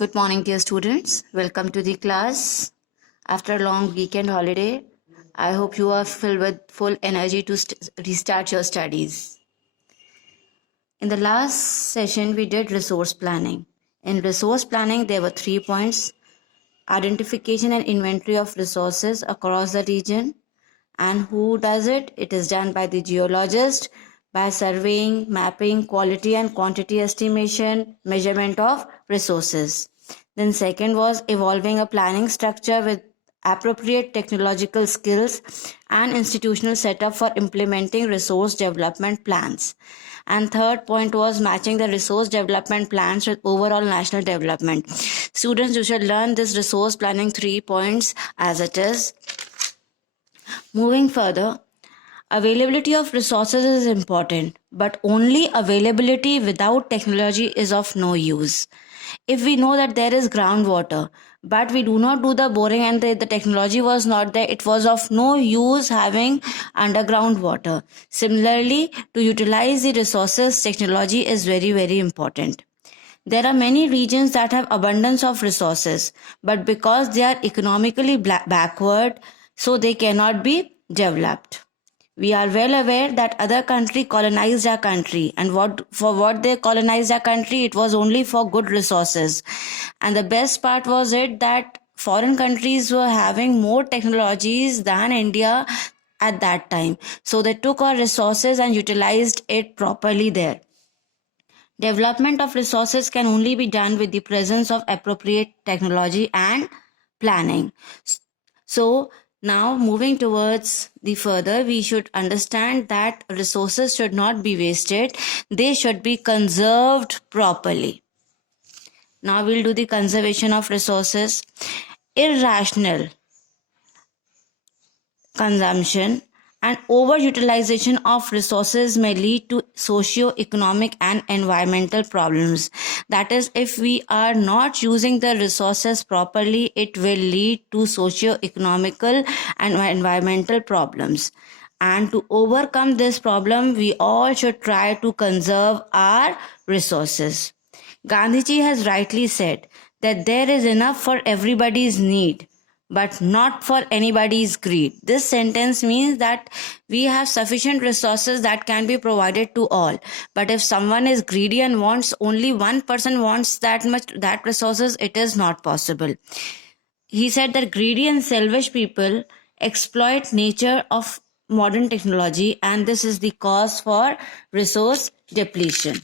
Good morning, dear students. Welcome to the class. After a long weekend holiday, I hope you are filled with full energy to restart your studies. In the last session, we did resource planning. In resource planning, there were 3 points: identification and inventory of resources across the region. And who does it? It is done by the geologist, by surveying, mapping, quality and quantity estimation, measurement of resources. Then second was evolving a planning structure with appropriate technological skills and institutional setup for implementing resource development plans. And third point was matching the resource development plans with overall national development. Students, you should learn this resource planning 3 points as it is. Moving further, availability of resources is important, but only availability without technology is of no use. If we know that there is groundwater, but we do not do the boring and the technology was not there, it was of no use having underground water. Similarly, to utilize the resources, technology is very, very important. There are many regions that have abundance of resources, but because they are economically backward, so they cannot be developed. We are well aware that other country colonized our country, and for what they colonized our country, it was only for good resources. And the best part was it that foreign countries were having more technologies than India at that time. So they took our resources and utilized it properly there. Development of resources can only be done with the presence of appropriate technology and planning. So now moving towards the further, we should understand that resources should not be wasted. They should be conserved properly. Now we'll do the conservation of resources. Irrational consumption and overutilization of resources may lead to socio-economic and environmental problems. That is, if we are not using the resources properly, it will lead to socio-economical and environmental problems. And to overcome this problem, we all should try to conserve our resources. Gandhiji has rightly said that there is enough for everybody's need, but not for anybody's greed. This sentence means that we have sufficient resources that can be provided to all. But if someone is greedy and wants, only one person wants that resources, it is not possible. He said that greedy and selfish people exploit nature of modern technology, and this is the cause for resource depletion.